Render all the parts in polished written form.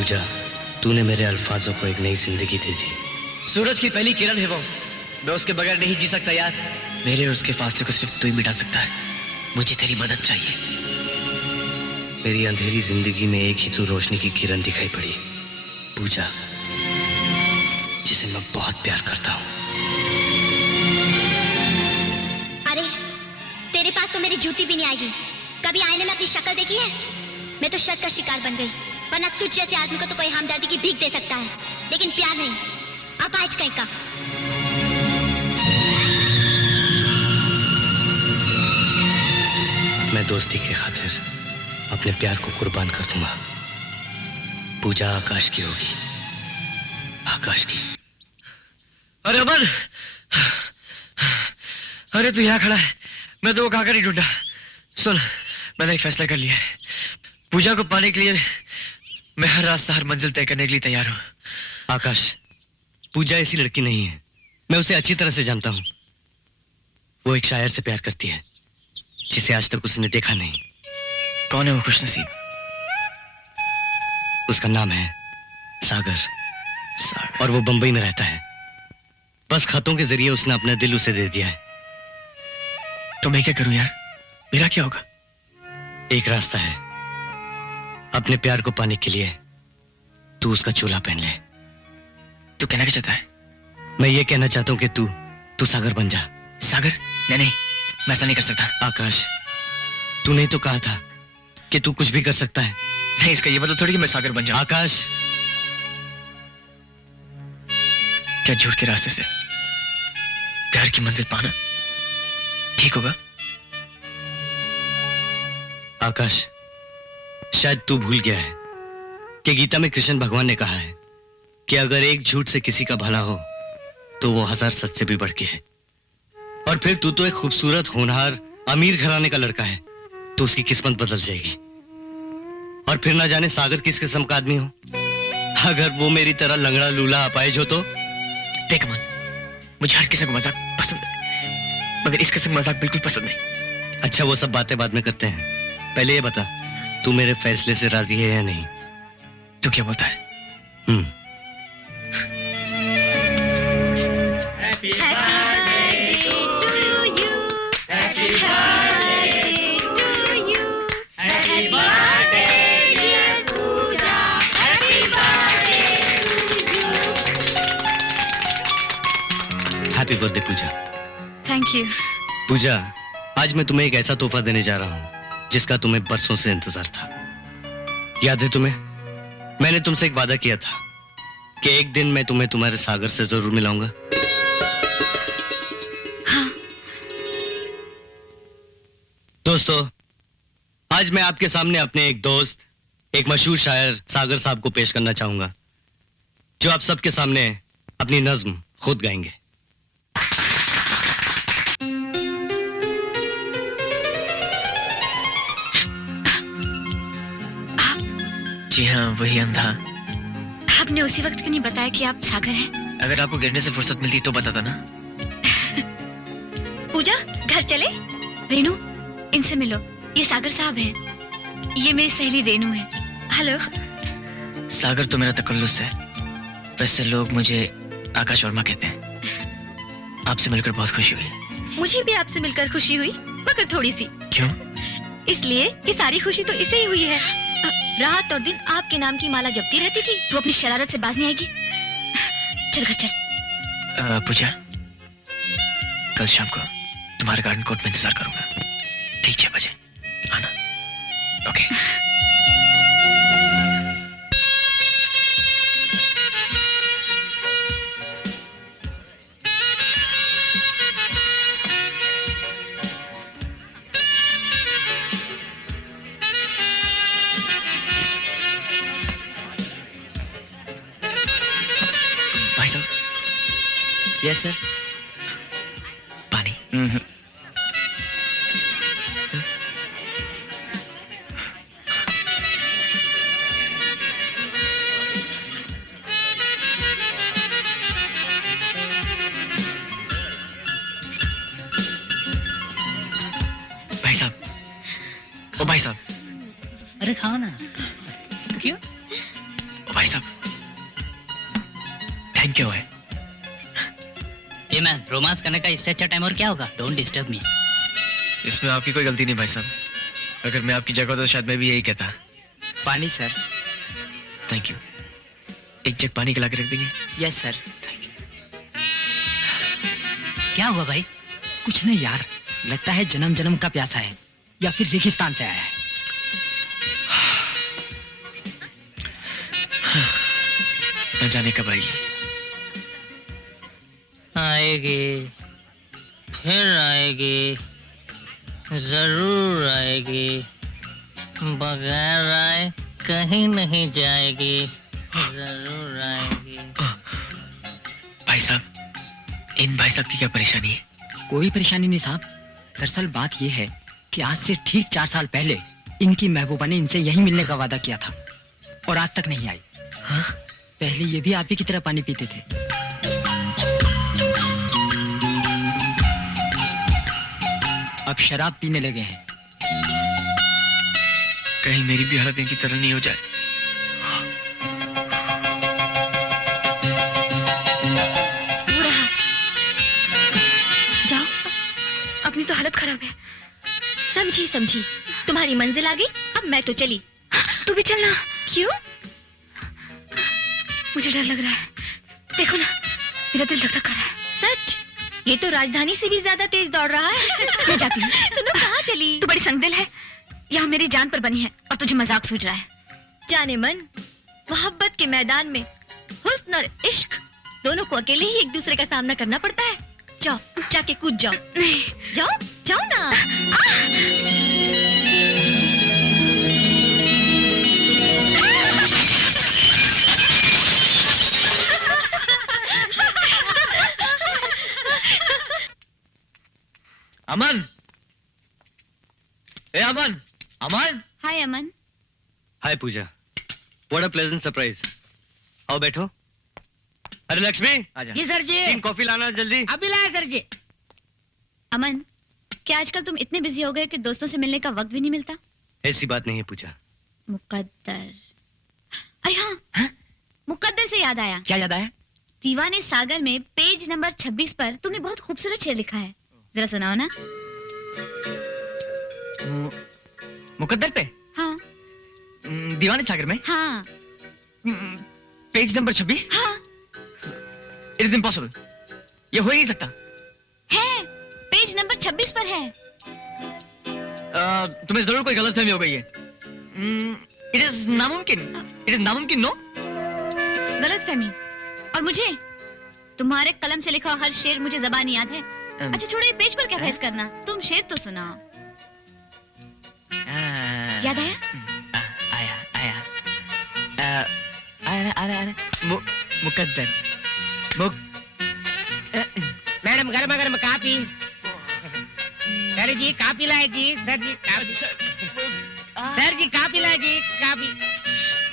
पूजा, तूने मेरे अल्फाजों को एक नई जिंदगी दे दी। सूरज की पहली किरण है वो, मैं उसके बगैर नहीं जी सकता यार। मेरे और उसके फासले को सिर्फ तू ही मिटा सकता है। मुझे तेरी मदद चाहिए। मेरी अंधेरी जिंदगी में एक ही तू रोशनी की किरण दिखाई पड़ी, पूजा, जिसे मैं बहुत प्यार करता हूँ। अरे तेरे पास तो मेरी जूती भी नहीं आएगी। कभी आईने में अपनी शक्ल देखी है? मैं तो शक का शिकार बन गई, वरना तुझ जैसे आदमी को तो कोई हमदर्दी की भीख दे सकता है, लेकिन प्यार नहीं। अब आज कहीं का मैं दोस्ती की खातिर अपने प्यार को कुर्बान कर दूंगा। पूजा आकाश की होगी, आकाश की। अरे अमन, अरे तू यहाँ खड़ा है, मैं तो वो कहाँ नहीं ढूंढा। सुन, मैंने एक फैसला कर लिया है। पूजा को पाने के लिए मैं हर रास्ता, हर मंजिल तय करने के लिए तैयार हूँ। आकाश, पूजा ऐसी लड़की नहीं है, मैं उसे अच्छी तरह से जानता हूँ। वो एक शायर से प्यार करती है, जिसे आज तक उसने देखा नहीं। कौन है वो खुशनसीब? उसका नाम है सागर, सागर। और वो बंबई में रहता है। बस खतों के जरिए उसने अपना दिल उसे दे दिया है। तो मैं क्या करूं यार? मेरा क्या होगा? एक रास्ता है, अपने प्यार को पाने के लिए तू उसका चोला पहन ले। तू कहना क्या चाहता है? मैं ये कहना चाहता हूँ कि तू सागर बन जा। सागर? नहीं, मैं ऐसा नहीं कर सकता। आकाश, तूने तो कहा था कि तू कुछ भी कर सकता है। नहीं, इसका ये मतलब थोड़ी कि मैं सागर बन जाऊं। आकाश, क्या झूठ के रास्ते से प्यार की मंजिल पाना ठीक होगा? आकाश, शायद तू भूल गया है कि गीता में कृष्ण भगवान ने कहा है कि अगर एक झूठ से किसी का भला हो तो वो 1000 सच से भी बढ़ के है। और फिर तू तो एक खूबसूरत, होनहार, अमीर घराने का लड़का है, तो उसकी किस्मत बदल जाएगी। और फिर ना जाने सागर किस किस्म का आदमी हो। अगर वो मेरी तरह लंगड़ा लूला अपाहिज हो तो। देख अमन, मुझे हर किसी को मजाक पसंद है, मगर इस किस्म का मजाक बिल्कुल पसंद नहीं। अच्छा, वो सब बातें बाद में करते हैं, पहले ये बता, तू मेरे फैसले से राजी है या नहीं? तू क्या बोलता है? Happy birthday Puja. Thank you. Puja, आज मैं तुम्हें एक ऐसा तोहफा देने जा रहा हूँ जिसका तुम्हें बरसों से इंतजार था। याद है तुम्हें? मैंने तुमसे एक वादा किया था कि एक दिन मैं तुम्हें तुम्हारे सागर से जरूर मिलाऊंगा। हाँ। दोस्तों, आज मैं आपके सामने अपने एक दोस्त, एक मशहूर शायर सागर साहब को पेश करना चाहूंगा, जो आप सबके सामने अपनी नज्म खुद गाएंगे। जी हाँ, वही अंधा। आपने उसी वक्त क्यों नहीं बताया कि आप सागर हैं? अगर आपको गिरने से फुर्सत मिलती तो बताता ना। पूजा, घर चले? रेनू, इनसे मिलो, ये सागर साहब हैं। ये मेरी सहेली रेनू है। हेलो। सागर तो मेरा तकल्लुस है, वैसे लोग मुझे आकाश वर्मा कहते हैं। आपसे मिलकर बहुत खुशी हुई। मुझे भी आपसे मिलकर खुशी हुई, मगर थोड़ी सी। क्यों? इसलिए कि सारी खुशी तो इसे ही हुई है। रात और दिन आपके नाम की माला जपती रहती थी। तू अपनी शरारत से बाज नहीं आएगी। चल घर चल। पूजा, कल शाम को तुम्हारे गार्डन कोर्ट में इंतजार करूंगा, ठीक 6 बजे आना। ओके? भाई साहब। Yes sir. पानी। भाई साहब, ओ भाई साहब। अरे खाओ ना। क्यों? ओ भाई साहब, टाइम क्या हुआ है? ये मैन, रोमांस करने का इससे अच्छा टाइम और क्या होगा? Don't disturb me. इसमें आपकी कोई गलती नहीं भाई साहब। अगर मैं आपकी जगह तो शायद मैं भी यही कहता। पानी सर। Thank you. एक जग पानी के ला के रख देंगे? Yes sir. क्या हुआ भाई? कुछ नहीं यार, लगता है जन्म जन्म का प्यासा है या फिर रेगिस्तान से आया है। न जाने कब आएगी। आएगी, फिर आएगी, जरूर आएगी, बगैर आए कहीं नहीं जाएगी, जरूर आएगी। भाई साहब, इन भाई साहब की क्या परेशानी है? कोई परेशानी नहीं साहब, दरअसल बात यह है कि आज से ठीक 4 साल पहले इनकी महबूबा ने इनसे यही मिलने का वादा किया था और आज तक नहीं आई। हाँ? पहले ये भी आप ही की तरह पानी पीते थे। अब शराब पीने लगे हैं। कहीं मेरी भी हालत इनकी तरह नहीं हो जाए। वो रहा। जाओ, अपनी तो हालत खराब है। समझी समझी, तुम्हारी मंजिल आ गई, अब मैं तो चली। तू भी चलना। क्यों? मुझे डर लग रहा है। देखो ना, मेरा दिल धक धक कर रहा है। सच? ये तो राजधानी से भी ज्यादा तेज दौड़ रहा है। मैं जाती हूँ। सुनो, कहाँ चली? तू बड़ी संगदिल है, यहाँ मेरी जान पर बनी है और तुझे मजाक सूझ रहा है। जाने मन, मोहब्बत के मैदान में हुस्न और इश्क दोनों को अकेले ही एक दूसरे का सामना करना पड़ता है। जाओ, जाके कूद जाओ। नहीं, जाओ जाओ ना। अमन, ए अमन, अमन। हाय अमन। हाय पूजा, व्हाट अ प्लेजेंट सरप्राइज। आओ बैठो। अरे लक्ष्मी, आजा। जी सर जी, 3 कॉफी लाना जल्दी। अभी लाया सर जी। अमन, क्या आजकल तुम इतने बिजी हो गए कि दोस्तों से मिलने का वक्त भी नहीं मिलता? ऐसी बात नहीं है पूजा। मुकद्दर। अरे हाँ, मुकद्दर से याद आया। क्या याद आया? दीवाने सागर में पेज नंबर 26 पर तुमने बहुत खूबसूरत शेर लिखा है, जरा सुनाओ ना। मुकद्दर पे? हाँ दीवाने सागर में? हाँ पेज नंबर 26? हाँ। इट इज इम्पॉसिबल, ये हो ही नहीं सकता। है, पेज नंबर 26 पर है। तुम्हें जरूर कोई गलतफहमी हो गई है। इट इज नामुमकिन, इट इज नामुमकिन। नो, गलतफहमी। और मुझे तुम्हारे कलम से लिखा हर शेर मुझे ज़बानी याद है। अच्छा छोड़ो, ये पेज पर क्या बहस करना, तुम शेर तो सुनाओ। याद आया? आया आया आया आया। मुकद्दर। मैडम गर्मा गर्म काफी। सर जी काफी लाए जी। सर जी काफी। सर जी काफी लाए जी। काफी।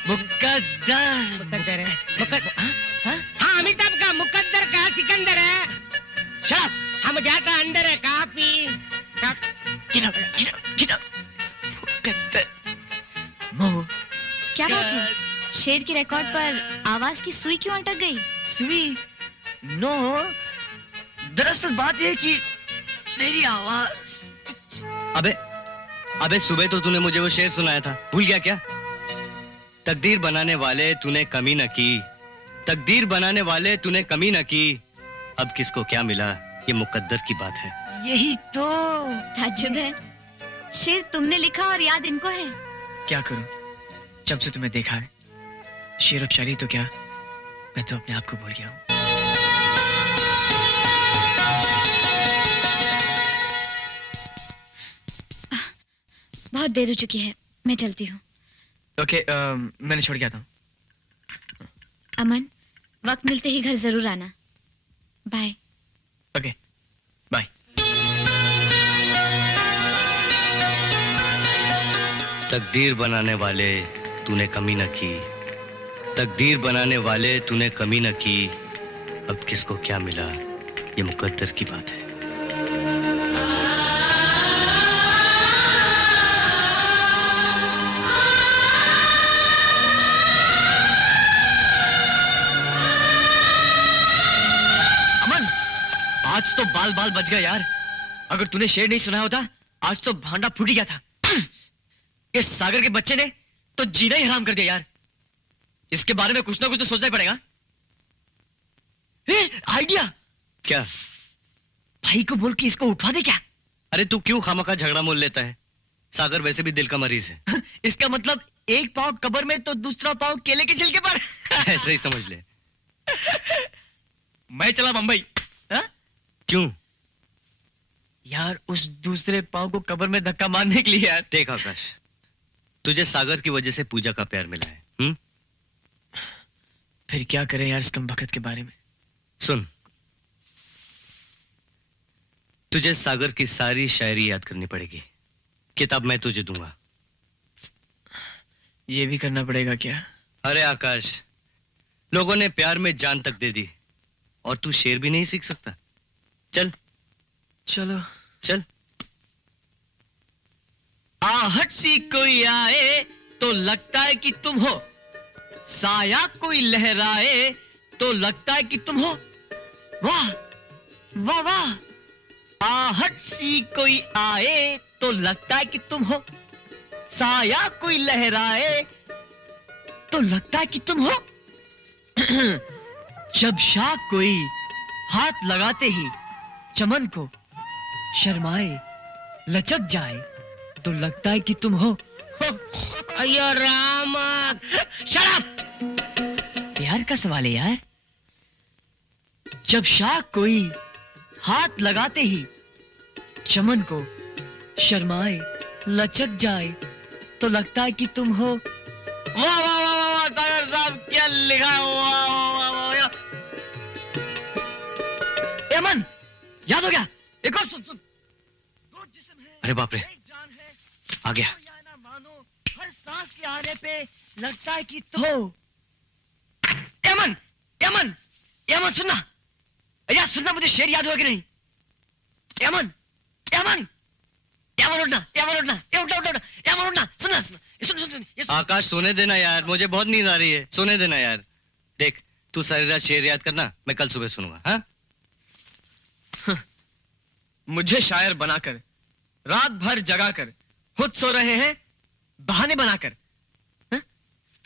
मुकद्दर। मुकद्दर है। हाँ, अमिताभ का मुकद्दर का सिकंदर है। शराब। हम जाता अंदर है काफी। मुकद्दर। क्या बात है, शेर के रिकॉर्ड पर आवाज की सुई क्यों अटक गई? सुई? नो, दरअसल बात यह है कि मेरी आवाज। अबे सुबह तो तूने मुझे वो शेर सुनाया था, भूल गया क्या? तकदीर बनाने वाले तूने कमी न की, तकदीर बनाने वाले तूने कमी न की, अब किसको क्या मिला ये मुकद्दर की बात है। यही तो। ताज्जुब है, शेर तुमने लिखा और याद इनको है। क्या करूं, जब से तुम्हें देखा है, शेर और शायरी तो क्या, मैं तो अपने आप को भूल गया हूं। बहुत देर हो चुकी है, मैं चलती हूँ। ओके, मैंने छोड़ के आता हूं। अमन, वक्त मिलते ही घर जरूर आना। बाय। Okay, bye. तकदीर बनाने वाले तूने कमी न की, तकदीर बनाने वाले तूने कमी न की, अब किसको क्या मिला ये मुकद्दर की बात है। लाल बाल बच गया यार। अगर तूने शेर नहीं सुना होता आज तो भांडा फूट ही गया था। इस सागर के बच्चे ने तो जीना ही हराम कर दिया यार। इसके बारे में कुछ ना कुछ तो सोचना ही पड़ेगा। आइडिया। क्या? भाई को बोल के इसको उठवा दे क्या? अरे तू क्यों खामखा झगड़ा मोल लेता है? सागर वैसे भी दिल का मरीज है। इसका मतलब एक पाँव कब्र में तो दूसरा पाँव केले के छिलके पर। ऐसे ही समझ ले। मैं चला मुंबई। हाँ? क्यों? यार उस दूसरे पाँव को कब्र में धक्का मारने के लिए यार। देख आकाश, तुझे सागर की वजह से पूजा का प्यार मिला है। फिर क्या करें यार इस कमबख्त के बारे में? सुन, तुझे सागर की सारी शायरी याद करनी पड़ेगी। किताब मैं तुझे दूंगा। ये भी करना पड़ेगा क्या? अरे आकाश, लोगों ने प्यार में जान तक दे दी और तू शेर भी नहीं सीख सकता? चल चलो चल। आहट सी कोई आए तो लगता है कि तुम हो, साया कोई लहराए तो लगता है कि तुम हो। वाह वाह वाह। आहट सी कोई आए तो लगता है कि तुम हो, साया कोई लहराए तो लगता है कि तुम हो। जब शाख कोई हाथ लगाते ही चमन को शर्माए लचक जाए तो लगता है कि तुम हो। अयो राम। शराब। प्यार का सवाल है यार। जब शाख कोई हाथ लगाते ही चमन को शर्माए लचक जाए तो लगता है कि तुम हो। वाह वाह वाह वाह वाह सागर साहब क्या लिखा है। वाह वाह वाह वाह। ए अमन, याद हो गया? एक और सुन सुन। दो जिस्म है, अरे बाप रे, एक जान है, आ गया। या ना मानो हर सांस के आने पे लगता है कि तो हो। एमन एमन एमन सुनना यार, सुनना, मुझे शेर याद हुआ कि नहीं? एमन एमन एमन उठना, एमन उठना, ए उठना उठना, एमन उठना, सुनना सुन सुन सुन, सुन, ये सुन। आकाश सोने देना यार, मुझे बहुत नींद आ रही है। सोने देना यार। देख, तू सारी रात शेर याद करना, मैं कल सुबह सुनूंगा। हाँ? मुझे शायर बनाकर रात भर जगाकर खुद सो रहे हैं बहाने बनाकर। हाँ?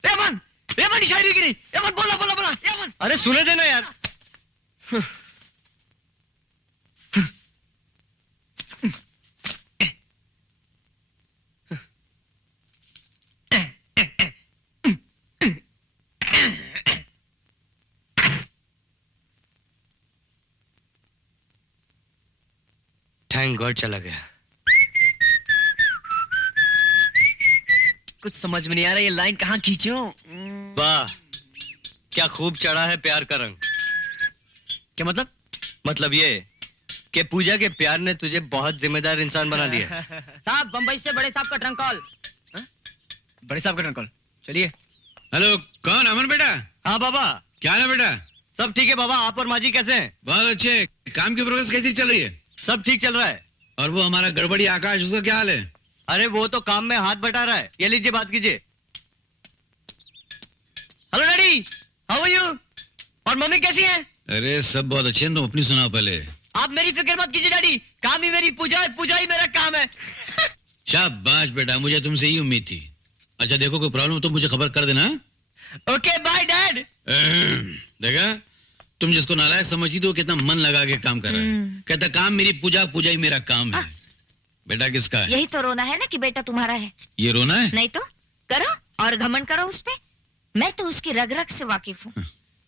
एमन एमन शायरी गिरी। एमन बोला बोला बोला एमन। अरे सुने देना यार। थैंक गॉड चला गया। कुछ समझ में नहीं आ रहा ये लाइन कहाँ खींचूं। वाह, क्या खूब चढ़ा है प्यार का रंग। क्या मतलब? मतलब ये कि पूजा के प्यार ने तुझे बहुत जिम्मेदार इंसान बना दिया। साहब, बंबई से बड़े साहब का ट्रंक कॉल। बड़े साहब का कॉल। चलिए। हेलो, कौन? अमन बेटा? हाँ बाबा। क्या है बेटा? सब ठीक है बाबा, आप और माँ जी कैसे हैं? बहुत अच्छे। काम की प्रोग्रेस कैसी चल रही है? सब ठीक चल रहा है। और वो हमारा गड़बड़ी आकाश, उसका क्या हाल है? अरे वो तो काम में हाथ बटा रहा है। ये लीजिए, बात कीजिए। Hello daddy, how are you? और मम्मी कैसी हैं? अरे सब बहुत अच्छे हैं, तुम अपनी सुनाओ पहले। आप मेरी फिक्र मत कीजिए डैडी, काम ही मेरी पूजा है, पूजा ही मेरा काम है। शाबाश बेटा, मुझे तुमसे ही उम्मीद थी। अच्छा देखो, कोई प्रॉब्लम हो तो मुझे खबर कर देना। Okay bye dad. देखा, तुम जिसको नालायक समझती थी वो कितना मन लगा के काम कर रहा है। कहता काम मेरी पूजा, पूजा ही मेरा काम है। बेटा किसका है? यही तो रोना है ना कि बेटा तुम्हारा है। ये रोना है? नहीं तो करो और घमंड करो उस पे। मैं तो उसकी रग रग से वाकिफ हूँ।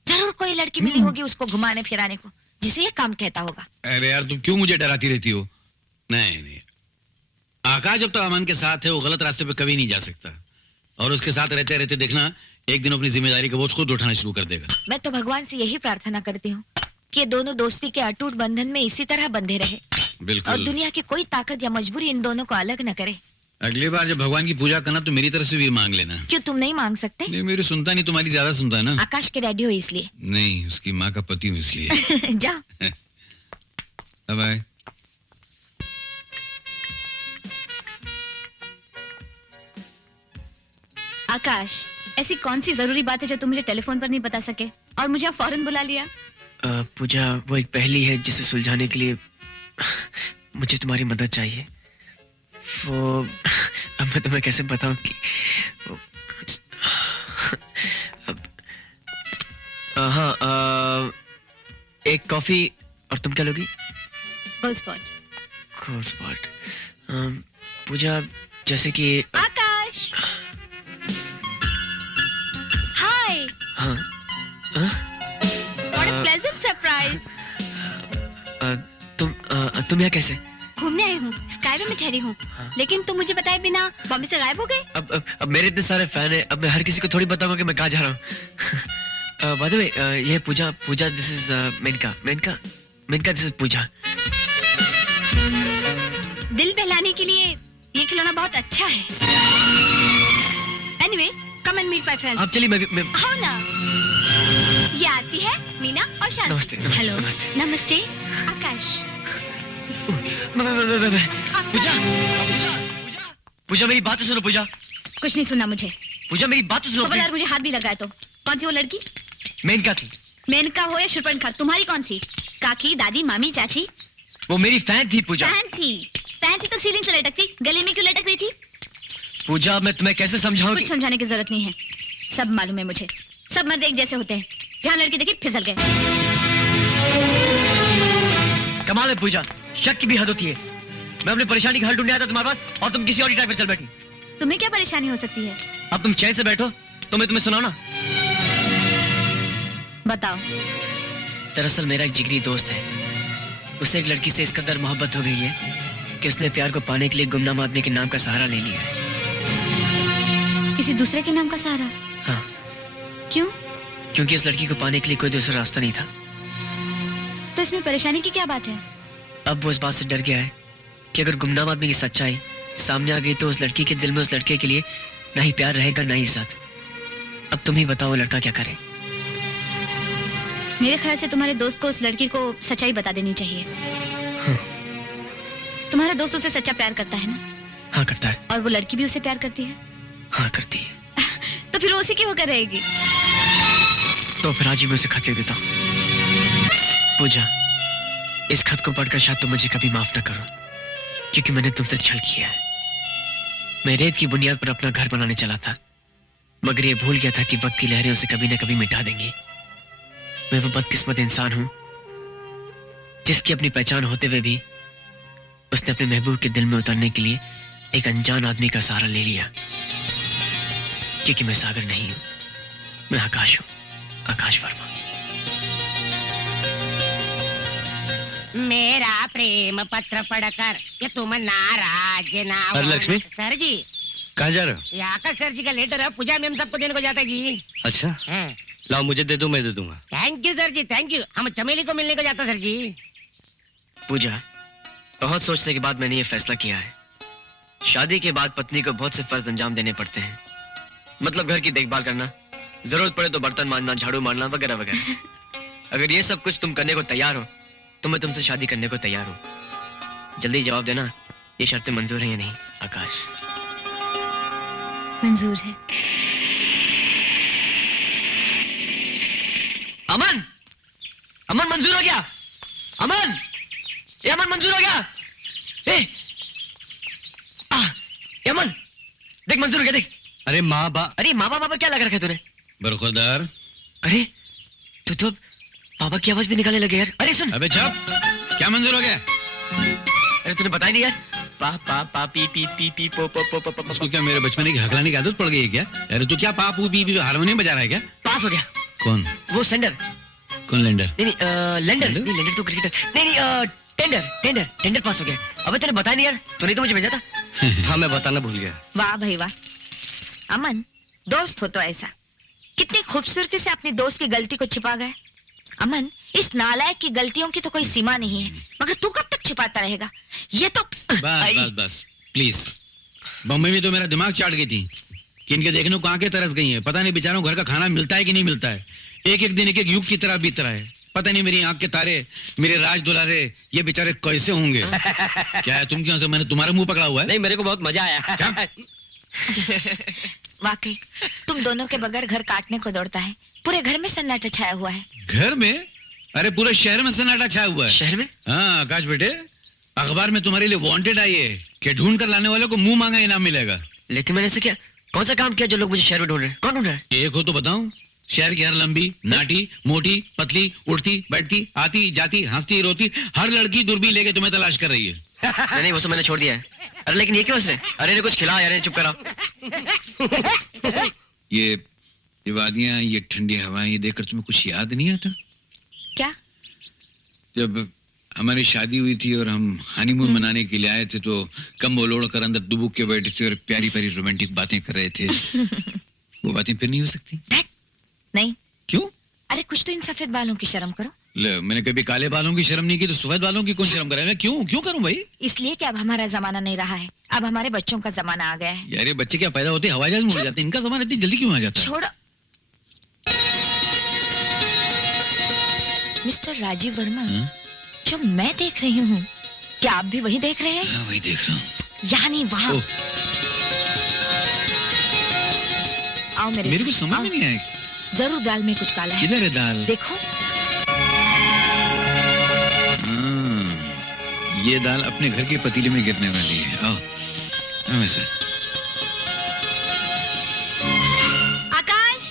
जरूर कोई लड़की मिली होगी उसको घुमाने फिराने को, जिसे ये काम कहता होगा। अरे यार, तुम क्यों मुझे डराती रहती हो? नहीं नहीं, आकाश जब तक अमन के साथ है वो गलत रास्ते पे कभी नहीं जा सकता। और उसके साथ रहते रहते देखना, एक दिन अपनी जिम्मेदारी का बोझ खुद उठाना शुरू कर देगा। मैं तो भगवान से यही प्रार्थना करती हूँ कि ये दोनों दोस्ती के अटूट बंधन में इसी तरह बंधे रहे और बिल्कुल। दुनिया की कोई ताकत या मजबूरी इन दोनों को अलग न करे। अगली बार जब भगवान की पूजा करना तो मेरी तरफ से भी मांग लेना। क्यों, तुम नहीं मांग सकते? नहीं, मेरी सुनता नहीं, तुम्हारी ज्यादा सुनता है ना। आकाश के डैडी हो इसलिए। नहीं, उसकी माँ का पति हूँ इसलिए। जाओ। बाय। आकाश, ऐसी कौन सी जरूरी बात है जो तुम मुझे टेलीफोन पर नहीं बता सके और मुझे आप फौरन बुला लिया? पूजा, वो एक पहेली है जिसे सुलझाने के लिए मुझे तुम्हारी मदद चाहिए। वो अब मैं तुम्हें कैसे बताऊं कि वो- हाँ, एक कॉफी और तुम क्या लोगी? Gold Spot. Gold Spot. Puja, जैसे कि आकाश, हाय, हाँ हाँ? What a pleasant surprise. तुम यहाँ कैसे? घूमने आई हूँ, स्काईवे में ठहरी हूँ, लेकिन तुम मुझे बताए बिना बॉम्बे से गायब हो गए। अब मेरे इतने सारे फैन हैं, अब मैं हर किसी को थोड़ी बताऊंगा कि मैं कहाँ जा रहा हूँ। बाय द वे, ये Puja, this is Menaka, this is Puja. दिल बहलाने के लिए ये खिलौना बहुत अच्छा है। Anyway, come and meet my friends. आप चलिए, मैं आओ ना। ये आती है मीना और शांति। नमस्ते, हेलो, नमस्ते। नमस्ते आकाश। पूजा, मेरी बात तो सुनो। पूजा, कुछ नहीं सुनना मुझे। पूजा, मेरी बात तो सुनो। खबरदार मुझे हाथ भी लगाए तो। कौन थी वो लड़की? मेनका थी। मेनका हो या शूरपणखा, तुम्हारी कौन थी? काकी, दादी, मामी, चाची? वो मेरी फैन थी पूजा। फैन थी तो सीलिंग से लटकती, गले में क्यों लटक रही थी? पूजा, मैं तुम्हें कैसे समझाऊं? कुछ समझाने की जरूरत नहीं है, सब मालूम है मुझे। सब मर्द एक जैसे होते हैं, जहाँ लड़की देखी फिसल गए। कमाल है पूजा, शक की भी हद होती है। मैं अपनी परेशानी का हल ढूंढने आया था तुम्हारे पास और तुम किसी और ही टाइप में चल बैठी। तुम्हें क्या परेशानी हो सकती है? अब तुम चैन से बैठो तो मैं तुम्हें सुनाऊं ना। बताओ। दरअसल मेरा एक जिगरी दोस्त है, उसे एक लड़की से इस कदर मोहब्बत हो गई है कि उसने प्यार को पाने के लिए गुमनाम आदमी के नाम का सहारा ले लिया है। किसी दूसरे के नाम का सहारा? हाँ, क्यों? क्योंकि इस लड़की को पाने के लिए कोई दूसरा रास्ता नहीं था। तो इसमें परेशानी की क्या बात है? अब वो इस बात से डर गया है कि अगर गुमनाम आदमी की सच्चाई सामने आ गई तो उस लड़की के दिल में उस लड़के के लिए ना ही प्यार रहेगा ना ही इज्जत। अब तुम ही बताओ वो लड़का क्या करे। मेरे ख्याल से तुम्हारे दोस्त को उस लड़की को सच्चाई बता देनी चाहिए। तुम्हारा दोस्त उसे सच्चा प्यार करता है ना? हाँ, करता है। और वो लड़की भी उसे प्यार करती है? हाँ, करती है। तो फिर वो उसी की होकर रहेगी। तो फिर आज ही मैं उसे खत लिख देता हूँ। पूजा, इस खत को पढ़कर शायद तुम मुझे कभी माफ न करो, क्योंकि मैंने तुमसे छल किया है। मैं रेत की बुनियाद पर अपना घर बनाने चला था, मगर ये भूल गया था कि वक्त की लहरें उसे कभी न कभी मिटा देंगी। मैं वो बदकिस्मत इंसान हूं जिसकी अपनी पहचान होते हुए भी उसने अपने महबूब के दिल में उतरने के लिए एक अनजान आदमी का सहारा ले लिया। क्योंकि मैं सागर नहीं हूं, मैं आकाश हूं, आकाश वर्मा। मेरा प्रेम पत्र पढ़कर ये तुम नाराज ना हो। अरे लक्ष्मी। सर जी, कहाँ जा रहे हो? ये आकाश सर जी का लेटर है, पूजा मैम सबको देने को जाता है जी। अच्छा, हाँ। लाओ मुझे दे दो, मैं दे दूंगा। Thank you sir ji, thank you. हम चमेली को मिलने को जाता सर जी। पूजा, बहुत सोचने के बाद मैंने ये फैसला किया है, शादी के बाद पत्नी को बहुत से फर्ज अंजाम देने पड़ते हैं। मतलब घर की देखभाल करना, जरूरत पड़े तो बर्तन मांजना, झाड़ू मारना वगैरह वगैरह। अगर ये सब कुछ तुम करने को तैयार हो तो मैं तुमसे शादी करने को तैयार हूँ। जल्दी जवाब देना, ये शर्तें मंजूर है या नहीं? आकाश। मंजूर है। अमन, अमन मंजूर हो गया। अमन, ये अमन मंजूर हो गया। ए, अमन, देख मंजूर हो गया, देख। अरे माँ बा अरे माँ बाबा क्या लगा रखा है तूने? बरखुरदार। अरे तू तो पापा की आवाज भी निकालने लगे यार। अरे सुन। अबे चुप, क्या मंजूर हो गया? अरे तूने बताया नहीं यार। पा पा पा पी पी पी पी पो पो पो पो। उसको क्या मेरे बचपन की हकलाने की आदत पड़ गई है क्या? अरे तू क्या पापू बी बी हारमोनियम बजा रहा है क्या? पास हो गया। कौन? वो सेंडर। कौन लेंडर? नहीं नहीं, लेंडर नहीं, लेंडर तो क्रिकेटर। नहीं नहीं, टेंडर पास हो गया। अबे तूने बताया नहीं यार, तूने तो मुझे भेजा था। हाँ, मैं बताना भूल गया। वाह भाई वाह। अमन, दोस्त हो तो ऐसा, कितनी खूबसूरती से अपनी दोस्त की गलती को छिपा गए। अमन, इस नालायक की गलतियों की तो कोई सीमा नहीं है, मगर तू कब तक छिपाता रहेगा? ये तो बस प्लीज। बम्बई में तो मेरा दिमाग चाट गई थी कि इनके देखने को आंखें तरस गई हैं। पता नहीं बेचारों घर का खाना मिलता है कि नहीं मिलता है। एक एक दिन एक एक युग की तरह बीत रहा है। पता नहीं मेरी आंख के तारे, मेरे राज दुलारे, ये बेचारे कैसे होंगे। क्या है, तुम क्यों से? मैंने तुम्हारा मुंह पकड़ा हुआ है? नहीं, मेरे को बहुत मजा आया। वाकई तुम दोनों के बगैर घर काटने को दौड़ता है। पूरे घर में सन्नाटा छाया हुआ है। घर में? अरे पूरे शहर में सन्नाटा छाया हुआ है। शहर में? हाँ आकाश बेटे, अखबार में तुम्हारे लिए वांटेड आई है कि ढूंढ कर लाने वाले को मुंह मांगा इनाम मिलेगा। लेकिन मैंने ऐसे क्या, कौन सा काम किया जो लोग मुझे शहर में ढूंढ रहे हैं? कौन ढूंढ रहा है? एक हो तो बताऊं। शहर की हर लंबी, नाटी, मोटी, पतली, उठती, बैठती, आती, जाती, हंसती, रोती हर लड़की दूरबीन लेके तुम्हें तलाश कर रही है। नहीं वो सब मैंने छोड़ दिया है। अरे लेकिन ये क्यों हंस रहे? अरे ने कुछ खिला यार, चुप करा। ये वादियां, ये ठंडी हवाएं, ये देखकर तुम्हें कुछ याद नहीं आता? क्या? जब हमारी शादी हुई थी और हम हनीमून मनाने के लिए आए थे तो कंबल ओढ़ कर अंदर दुबुक के बैठे थे और प्यारी प्यारी रोमांटिक बातें कर रहे थे। वो बातें फिर नहीं हो सकती? नहीं। क्यों? अरे कुछ तो इन सफेद बालों की शर्म करो। ले, मैंने कभी काले बालों की शर्म नहीं की तो सफेद बालों की कौन शर्म करे? मैं क्यों करूं भाई? इसलिए कि अब हमारा जमाना नहीं रहा है, अब हमारे बच्चों का जमाना आ गया है। यार ये बच्चे क्या पैदा होते हवाई जहाज में उड़ जाते हैं, इनका जमाना इतनी जल्दी क्यों आ जाता है? छोड़ो। मिस्टर राजीव वर्मा, हाँ? जो मैं देख रही हूँ, क्या आप भी वही देख रहे हैं? हाँ, वही देख रहा हूँ। यानी वहाँ। ओह, आओ मेरे को समझ में नहीं आया। जरूर दाल में कुछ काला है। किधर है दाल? देखो। ये दाल अपने घर के पतीले में गिरने वाली है। आओ, हमेशा। आकाश,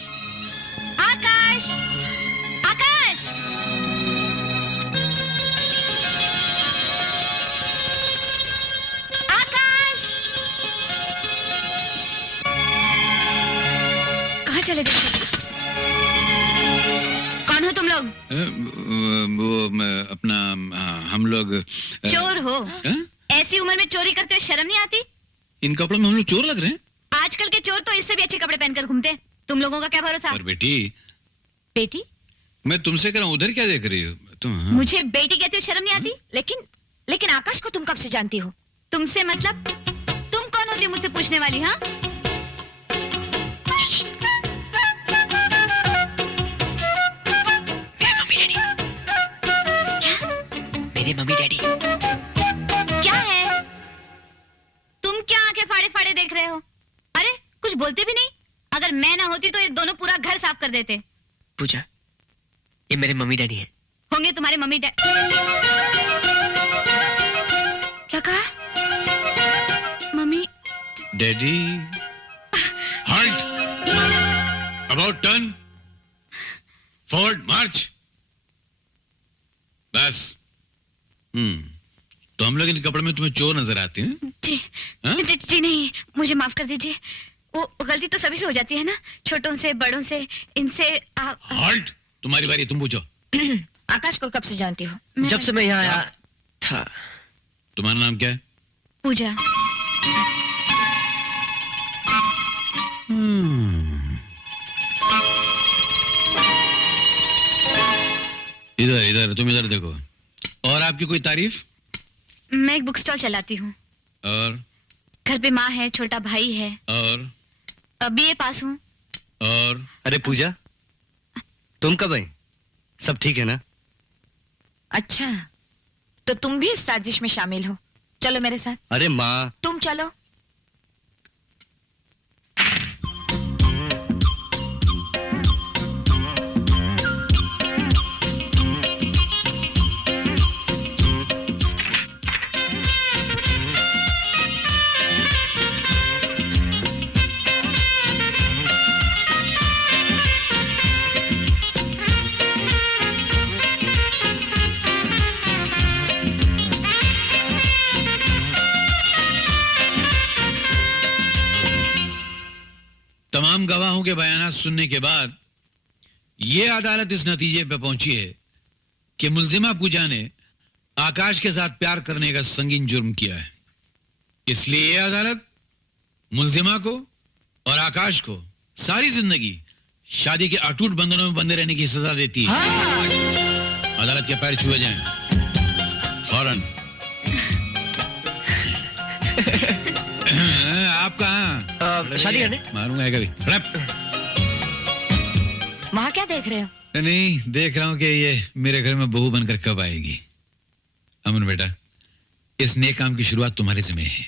आकाश, आकाश। आकाश, कहाँ चले गए? कौन हो तुम लोग? अपना हम लोग चोर हो? हाँ? ऐसी उम्र में चोरी करते हुए शर्म नहीं आती? इन कपड़ों में हम लोग चोर लग रहे हैं। आजकल के चोर तो इससे भी अच्छे कपड़े पहनकर घूमते हैं। तुम लोगों का क्या भरोसा? और बेटी, बेटी? मैं तुमसे कह रहा हूँ, उधर क्या देख रही हो तुम? हाँ? मुझे बेटी कहते हुए शर्म नहीं आती? लेकिन आकाश को तुम कब से जानती हो? तुमसे मतलब? तुम कौन होती हो मुझसे पूछने वाली? हाँ, मेरे मम्मी डैडी। क्या है? तुम क्या आंखें फाड़े फाड़े देख रहे हो? अरे कुछ बोलते भी नहीं। अगर मैं ना होती तो ये दोनों पूरा घर साफ कर देते। पूजा, ये मेरे मम्मी डैडी हैं। होंगे तुम्हारे मम्मी डैडी। क्या कहा? Mummy daddy. halt, about turn, forward march। बस। तो हम लोग इन कपड़े में तुम्हें चोर नजर आते हैं? जी, हाँ? जी नहीं, मुझे माफ कर दीजिए। वो गलती तो सभी से हो जाती है ना, छोटों से, बड़ों से, इनसे। halt, तुम्हारी बारी, तुम पूछो। आकाश को कब से जानती हो? जब से मैं यहाँ आया था। तुम्हारा नाम क्या है? पूजा। इधर इधर, तुम इधर देखो। और आपकी कोई तारीफ? मैं एक बुक स्टॉल चलाती हूँ। और घर पे माँ है, छोटा भाई है, और BA पास हूँ। और अरे पूजा, तुम कब आई? सब ठीक है ना? अच्छा, तो तुम भी इस साजिश में शामिल हो। चलो मेरे साथ। अरे माँ। तुम चलो। तमाम गवाहों के बयानात सुनने के बाद यह अदालत इस नतीजे पर पहुंची है कि मुल्जिमा पूजा ने आकाश के साथ प्यार करने का संगीन जुर्म किया है। इसलिए यह अदालत मुल्जिमा को और आकाश को सारी जिंदगी शादी के अटूट बंधनों में बंधे रहने की सजा देती है। अदालत के पैर छुए जाएं फौरन। आप कहाँ? शादी करने? मारूंगा कभी। वहाँ क्या देख रहे हो? नहीं, देख रहा हूँ कि ये मेरे घर में बहू बनकर कब आएगी। अमन बेटा, इस नेक काम की शुरुआत तुम्हारे जिम्मे है।